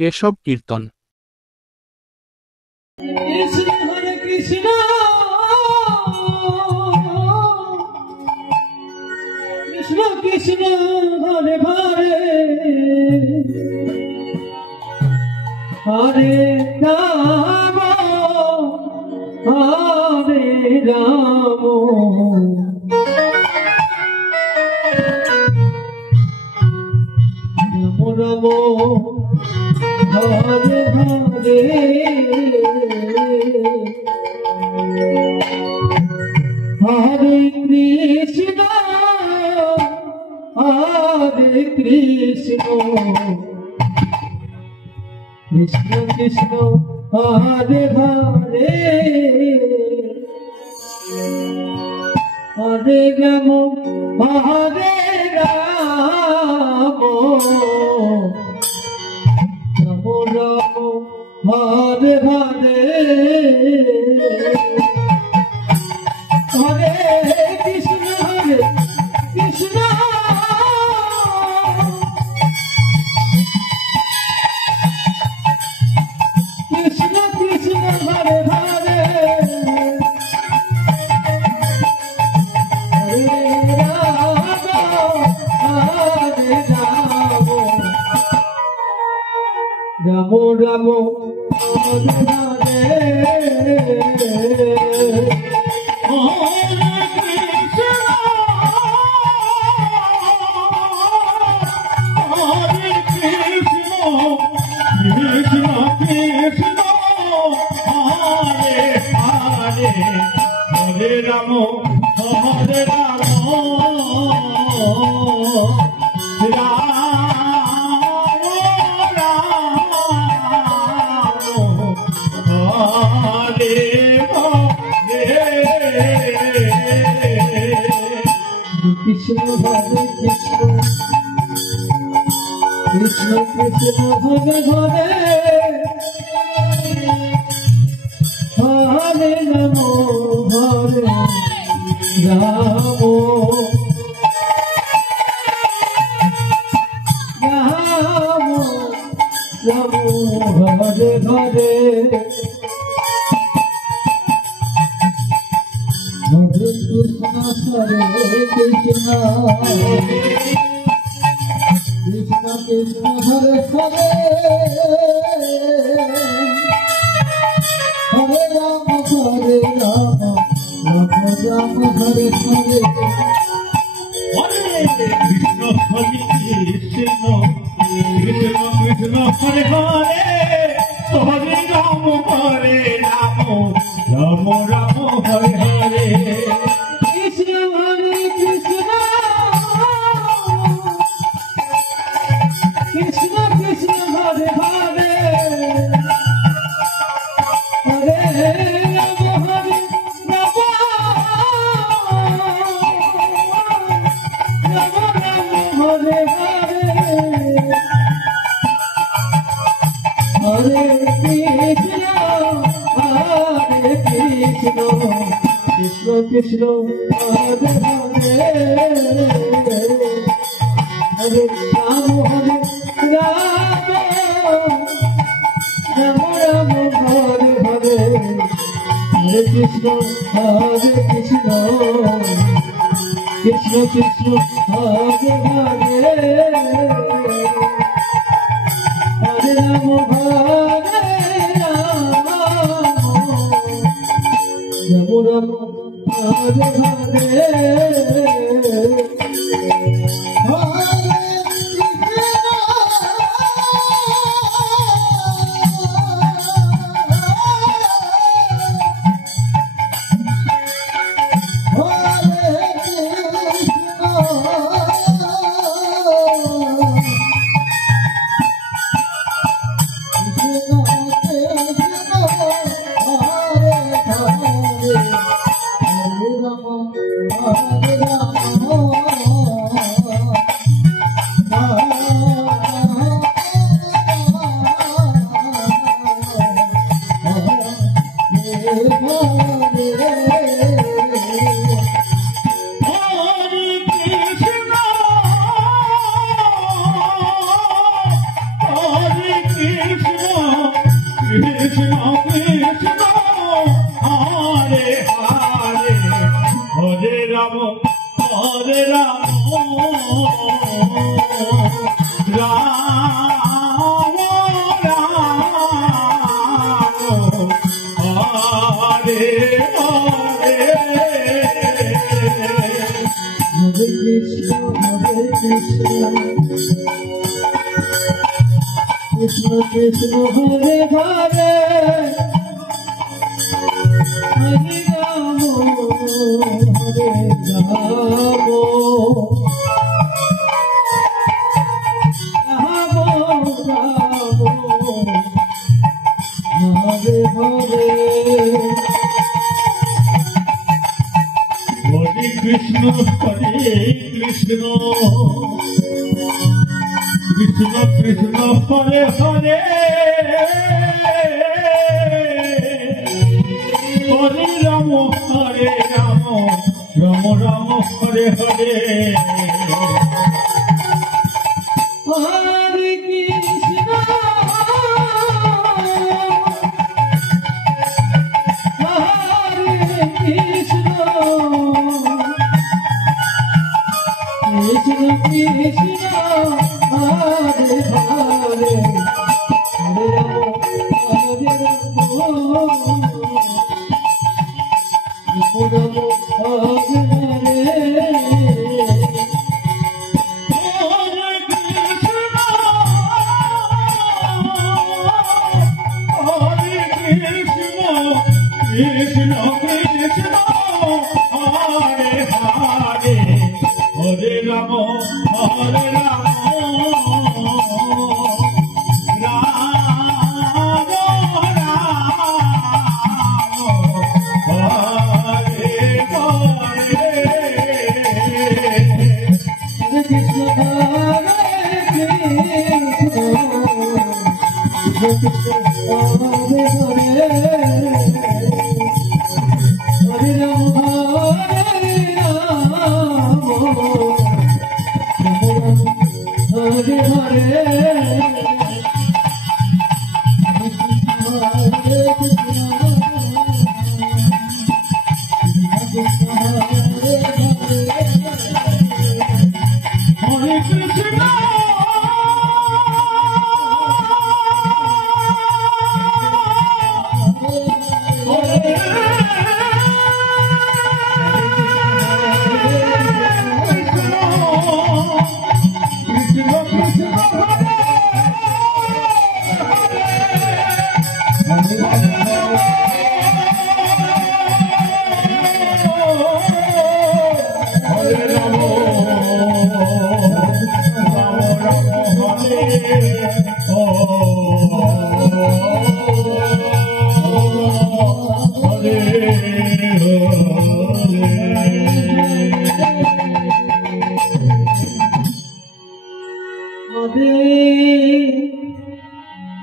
Keshab kirtan. Krishna Hare Krishna Krishna Krishna Hare Hare Hare Ram Hare Ram Ram Ram Hare Hare Hare Krishna Krishna Krishna Hare Hare Hare Ram Hare Ram Ram Ram Hare Hare Hare Krishna Krishna Krishna Krishna Hare Hare Hare Ram Hare Ram Ram Ram Hare Hare Ram Hare Ram Krishna Hare Krishna Krishna Krishna Hare Hare Hare Ram Hare Ram Ram Ram Hare Hare Hare Krishna Hare Krishna Krishna Krishna Hare Hare Hare Ram Hare Ram Ram Ram Hare Hare Hare Krishna Hare Krishna Krishna Krishna Hare Hare Hare Ram Hare Ram Ram Ram Hare Hare Krishna Hare Krishna Krishna Krishna Hare Hare Hare Ram Hare Ram Ram Ram Hare Hare Hare Krishna Krishna Krishna Hare Hare Hare Ram Hare Ram Ram Ram Hare Hare Hare Krishna Krishna Krishna Hare Hare Hare Ram Hare Ram Ram Hare Hare Hare Krishna Krishna Krishna Hare Hare Hare Ramo Hare Ramo Ramo Ramo Hare Hare Hare Krishna Krishna Krishna Hare Hare Hare Ramo Ramo Ramo Hare Hare Hare Krishna Hare Krishna Krishna Krishna Hare Hare Hare Ramo Hare Ramo Ramo Hare Hare Krishna Krishna Hare Hare Hare Ramo Hare Ramo Ramo Ramo Hare Hare Hare Krishna Krishna Hare Hare Hare Rama Hare Rama Hare Hare Hare Krishna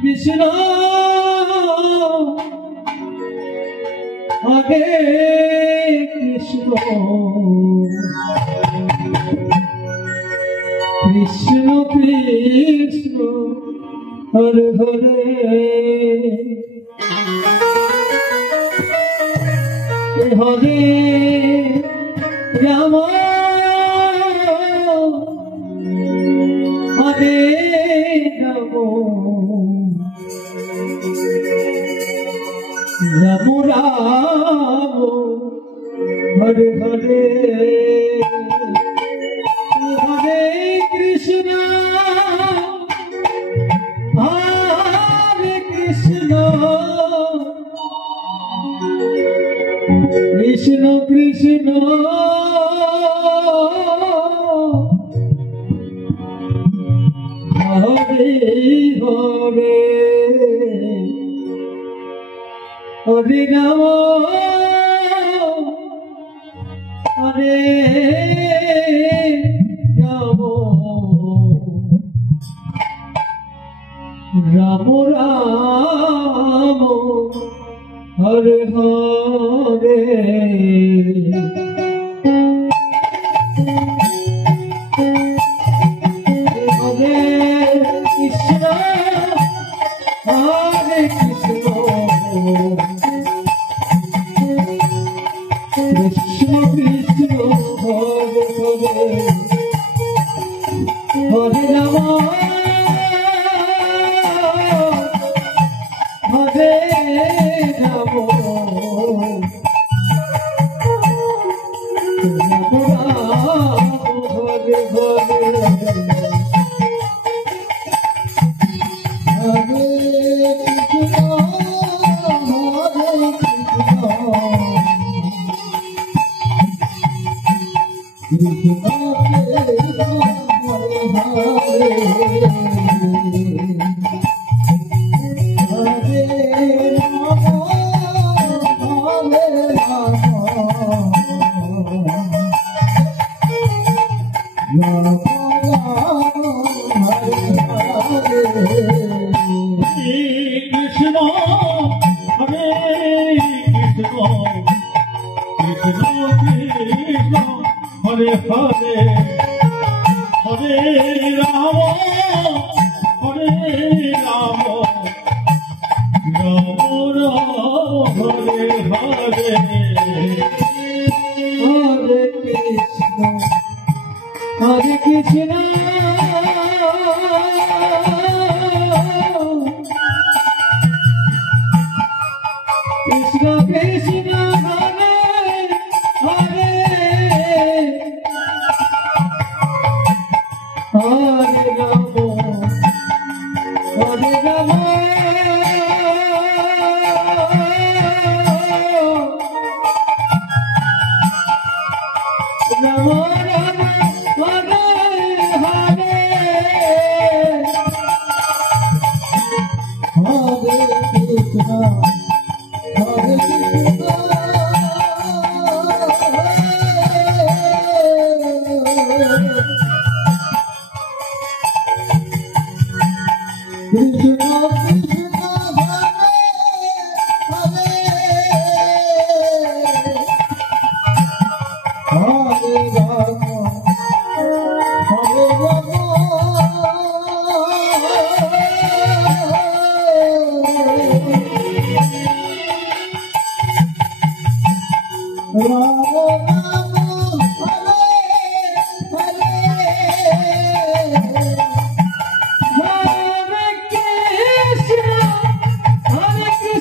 Krishna Hare Krishna Krishna Krishna Hare Hare Hare Rama Hare Ramo Ramo Ramo Hare Hare Hare Krishna Hare Krishna Krishna Krishna Hare Hare Hare Rama Hare Ramo Ramo Ramo Hare Hare Hare Krishna Hare Krishna Krishna Krishna Hare Hare Hare Rama Hare Ramo Ramo Ramo Hare Hare Hare Hare Rama Hare Rama Rama Rama Hare Hare Hare Krishna Krishna Krishna Hare Hare Hare Rama Hare Rama Rama Rama Hare Hare Hare Krishna Hare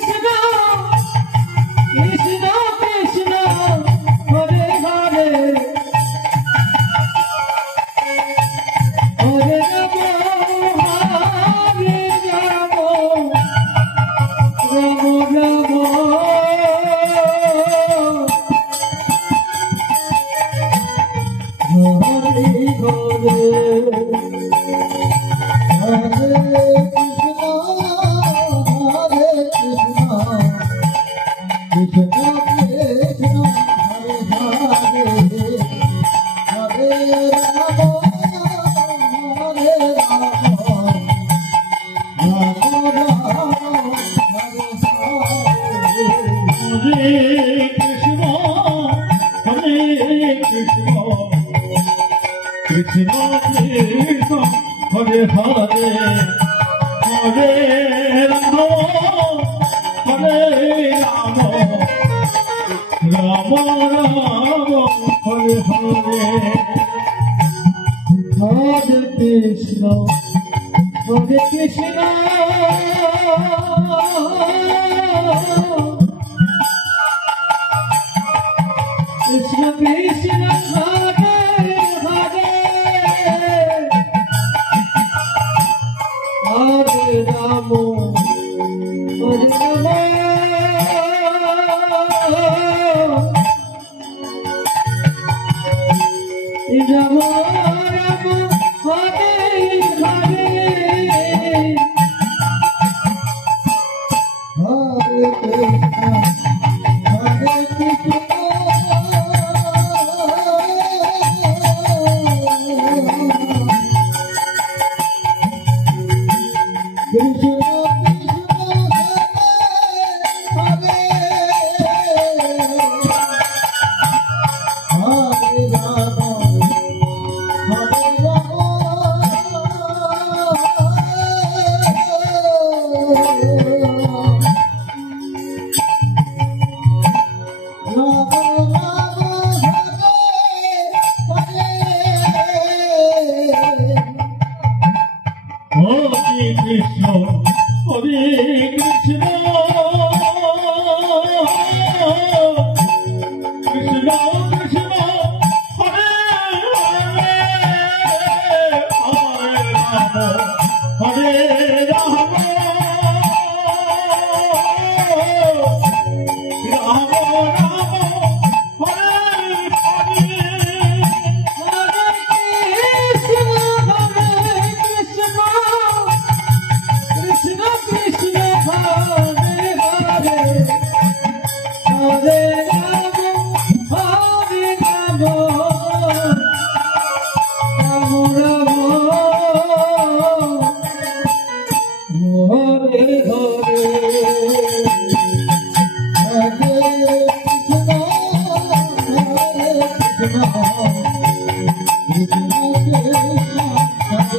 Krishna Krishna Krishna Hare Rama Hare Rama Krishna Krishna Hare Hare Hare Rama Hare Rama Rama Rama Hare Hare Hare Krishna Hare Krishna Krishna Krishna Hare Hare Hare Rama Hare Rama Rama Rama Hare Hare Hare Krishna Hare Krishna Hare Hare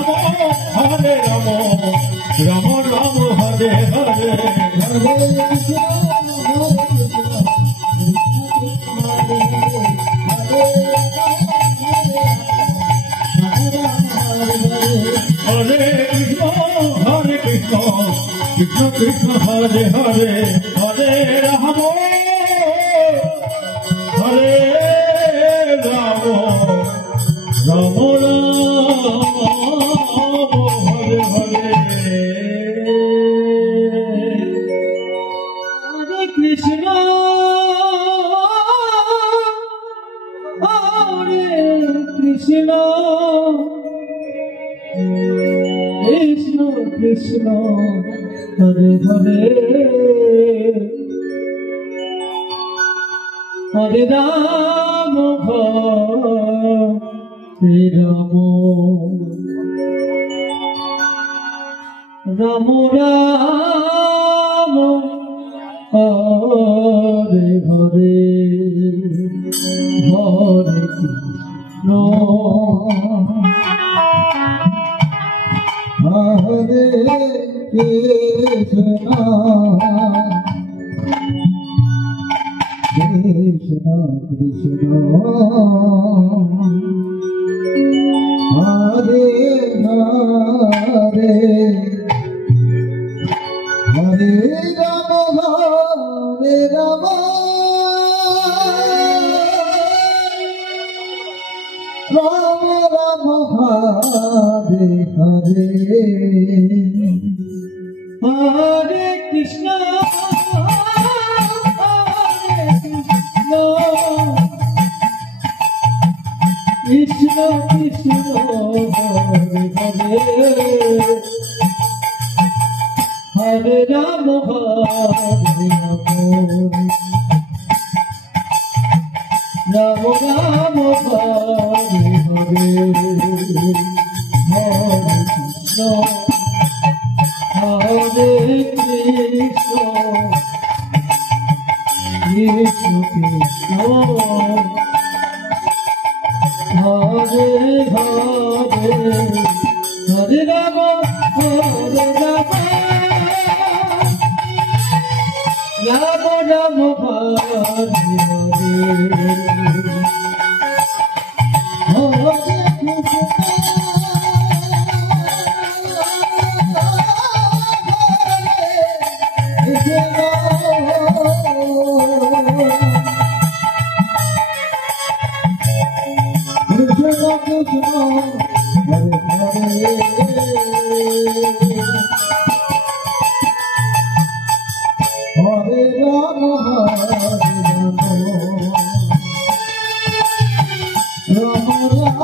Rama, Hare Rama, Rama Rama, Hare Hare, Hare Krishna, Hare Krishna, Krishna Krishna, Hare Hare, Hare Rama, Hare Rama, Rama Rama, Hare Hare, Hare Krishna, Krishna Krishna, Hare Hare, Hare Rama, Hare Rama, Rama Rama, Hare Hare, Hare Krishna, Hare Krishna, Krishna Krishna, Hare Hare, Hare Rama, Hare Rama, Rama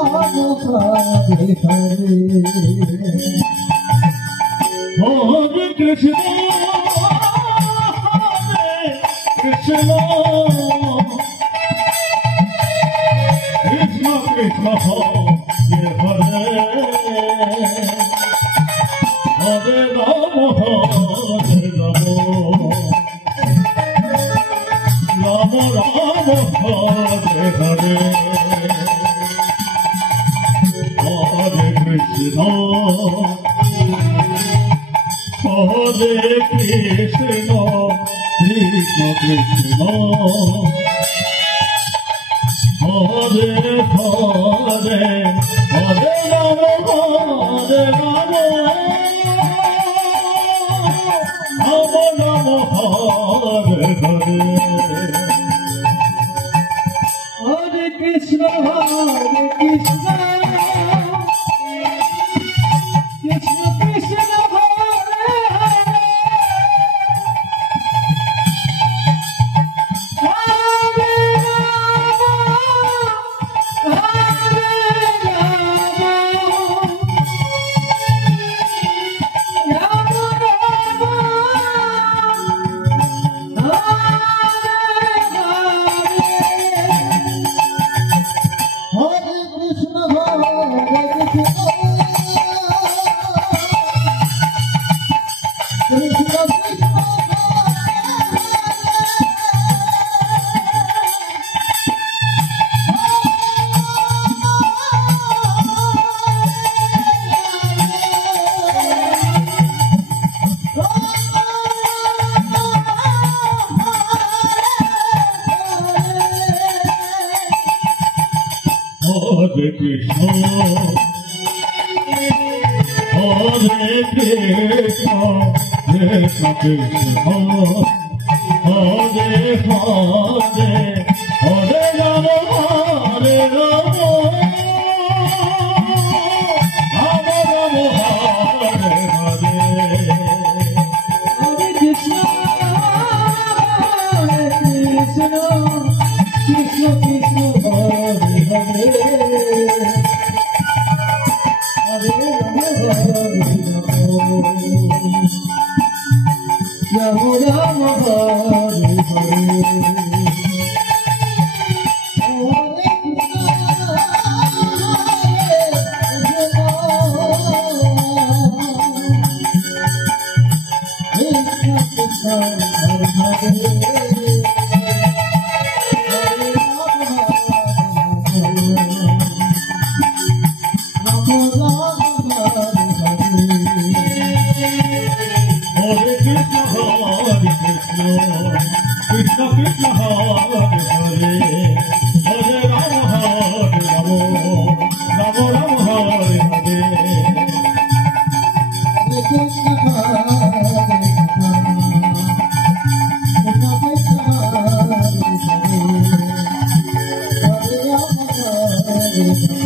Rama, Hare Hare, Hare Krishna, Krishna, Krishna Krishna, Hare Hare, Hare Rama, Hare Rama, Rama Rama, Hare Hare, Hare Krishna, Hare Krishna, Krishna Krishna Hare Hare Hare Rama Hare Rama Rama Rama Hare Hare Hare Krishna Krishna Krishna Hare Krishna Hare Krishna Krishna Krishna Hare Hare Hare Rama Hare Rama Rama Rama Hare Hare Hare Krishna Krishna Krishna Hare Hare Hare Rama Hare Hare Krishna Krishna Hare Hare Hare Rama Hare Rama Rama Rama Hare Hare Krishna Hare Hare